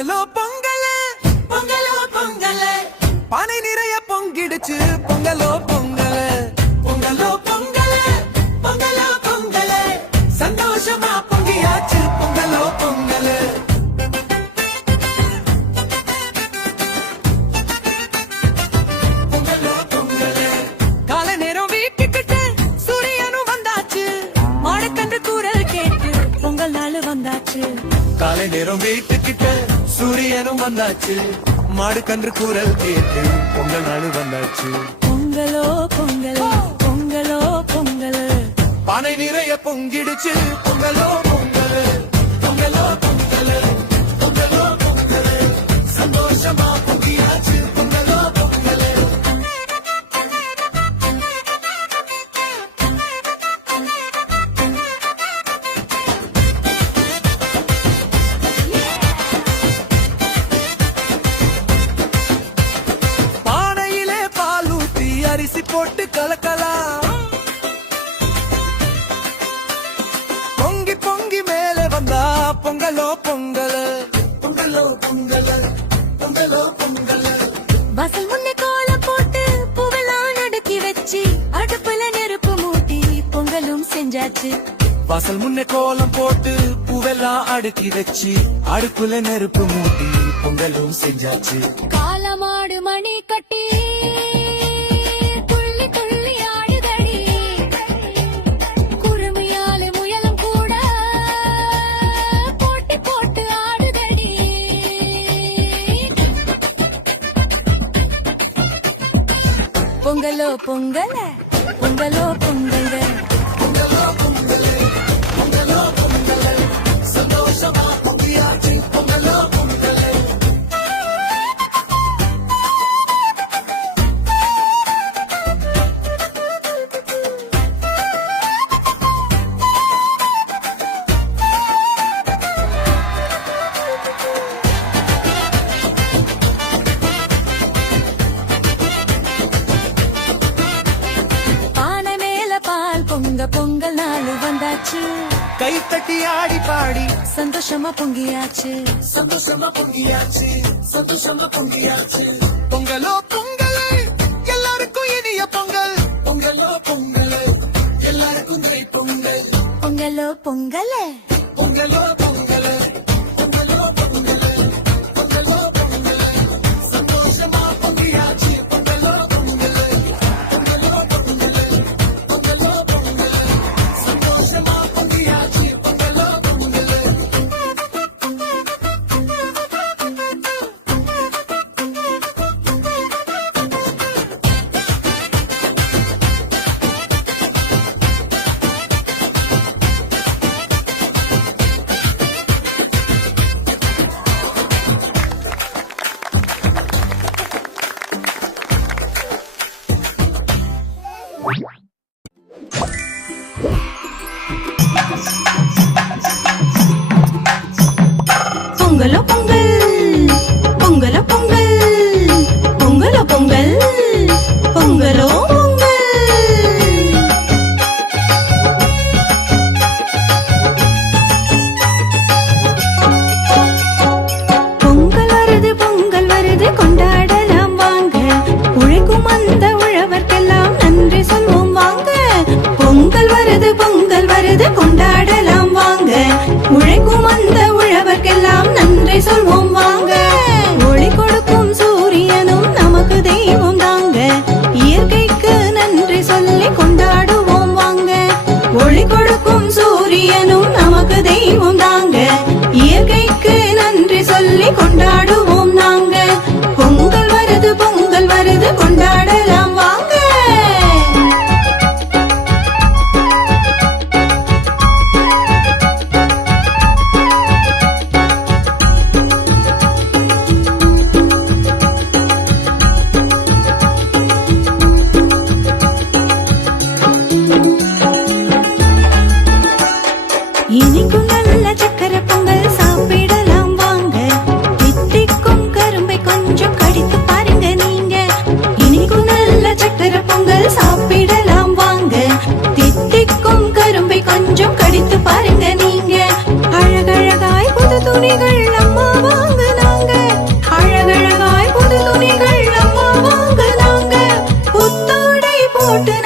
பொங்கலோ பொங்கல பொங்கலோ பொங்கல பானை நிறைய பொங்கிடுச்சு பொங்கலோ பொங்கல பொங்கலோ பொங்கல பொங்கலோ பொங்கல சந்தோஷமா பொங்கியாச்சு பொங்கலோ பொங்கல பொங்கலோ பொங்கல காலை நேரம் வீட்டுக்கிட்ட சூரியனும் வந்தாச்சு மாடக்கன்று கூறல் கேட்டு பொங்கல் நாள் வந்தாச்சு காலை நேரம் வீட்டுக்கிட்ட சூரியனும் வந்தாச்சு மாடு கன்று கூறல் கேட்டு பொங்கல் நாடு வந்தாச்சு பொங்கலோ பொங்கலோ பொங்கலோ பொங்கல் பானை நிறைய பொங்கிடுச்சு பொங்கலோ பொங்கல் பொங்கலோ பொங்கல் பொங்கலோ பொங்கல் சந்தோஷமா பொங்கியாச்சு பொங்கலோ பொங்கல் அரிசி போட்டு கலக்கலாம் பொங்கி பொங்கி மேலே வந்தா பொங்கலோ பொங்கல் பொங்கலோ பொங்கல் பொங்கலோ பொங்கல் வாசல் முன்னே கோலம் போட்டு பூவெல்லாம் அடுக்கி வச்சு அடுப்புல நெருப்பு மூட்டி பொங்கலும் செஞ்சாச்சு வாசல் முன்னே கோலம் போட்டு பூவெல்லாம் அடுக்கி வச்சு அடுப்புல நெருப்பு மூட்டி பொங்கலும் செஞ்சாச்சு காலமாடு மணி கட்டி பொங்கலோ பொங்கல பொங்கலோ பொங்கல் பொங்கலோ பொங்கல் பொங்கலோ பொங்கல் சந்தோஷமா பொங்கியாச்சு பொங்கலோ பொங்கல் பொங்க பொங்கல் நாள் வந்தாச்சு கை தட்டி ஆடி பாடி சந்தோஷமா பொங்கியாச்சு சந்தோஷமா பொங்கியாச்சு சந்தோஷமா பொங்கியாச்சு பொங்கலோ பொங்கல் எல்லாருக்கும் இனிய பொங்கல் பொங்கலோ பொங்கல் எல்லாருக்கும் திரை பொங்கல் பொங்கலோ பொங்கல் பொங்கலோ பொங்கல் பொங்கலோ பொங்கல் பொங்கலோ பொங்கல் சந்தோஷமா பொங்கியாச்சு பொங்கலோ பொங்கல் பொங்கலோ பொங்கல் பொங்கலோ பொங்கல் சந்தோஷமா பொங்கியாச்சு பொங்கலோ பொங்கல் பொங்கலோ பொங்கல் பொங்கலோ பொங்கல் பொங்கலோ பொங்கல் பொங்கலோ பொங்கல் வருது கொண்டாடலாம் வாங்க உழைக்கும் அந்த உழவர்க்கெல்லாம் நன்றி சொல்வோம் வாங்க பொங்கல் வருது கொண்டாடலாம் வாங்க உழைக்கும் அந்த உழவர்க்கெல்லாம் நன்றி சொல்வோம் வாங்க ஒளி கொடுக்கும் சூரியனும் நமக்கு தெய்வம் தாங்க இயற்கைக்கு நன்றி சொல்லி கொண்டாடுவோம் வாங்க ஒளி கொடுக்கும் சூரியனும் நமக்கு தெய்வம் தாங்க இயற்கைக்கு நன்றி சொல்லி கொண்டாடுவோம் நாங்க பொங்கல் வருது கொண்டாடலாம் வாங்க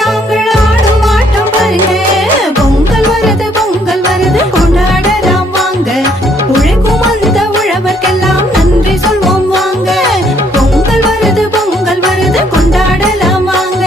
நாங்கள் ஆடும் ஆட்டம் பாருங்க. பொங்கல் வருது கொண்டாடலாம் வாங்க. உழைக்கும் அந்த உழவர்க்கெல்லாம் நன்றி சொல்வோம் வாங்க. பொங்கல் வருது கொண்டாடலாம் வாங்க.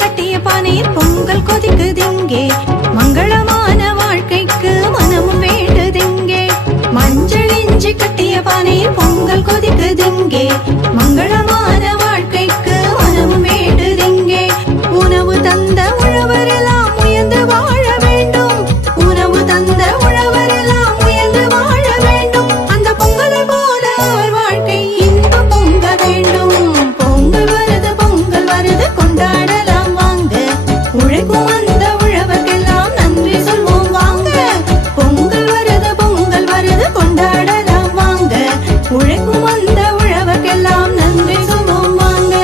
கட்டிய பானையில் பொங்கல் கொதிக்குதிங்கே. மங்களமான வாழ்க்கைக்கு மனமும் வேண்டுதிங்கே. மஞ்சள் இஞ்சி கட்டிய பானையில் பொங்கல் கொதிக்குதிங்கே. மங்களமான வாழ்க்கைக்கு மனமும் வேண்டுதிங்கே. உணவு தந்த உழவரெல்லாம் உயர்ந்து வாழ வேண்டும். உணவு தந்த உழவரெல்லாம் உயர்ந்து வாழ வேண்டும். அந்த பொங்கலை போல அவர் வாழ்க்கை இன்பம் பொங்க வேண்டும். பொங்கல் வருது கொண்டாடலாம் வாங்க. உழைக்கும் அந்த உழவர்க்கெல்லாம் நன்றி சொல்வோம் வாங்க. பொங்கல் வருது கொண்டாடலாம் வாங்க. உழைக்கும் அந்த உழவர்க்கெல்லாம் நன்றி சொல்வோம் வாங்க.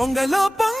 பொங்கலோ பொங்கல்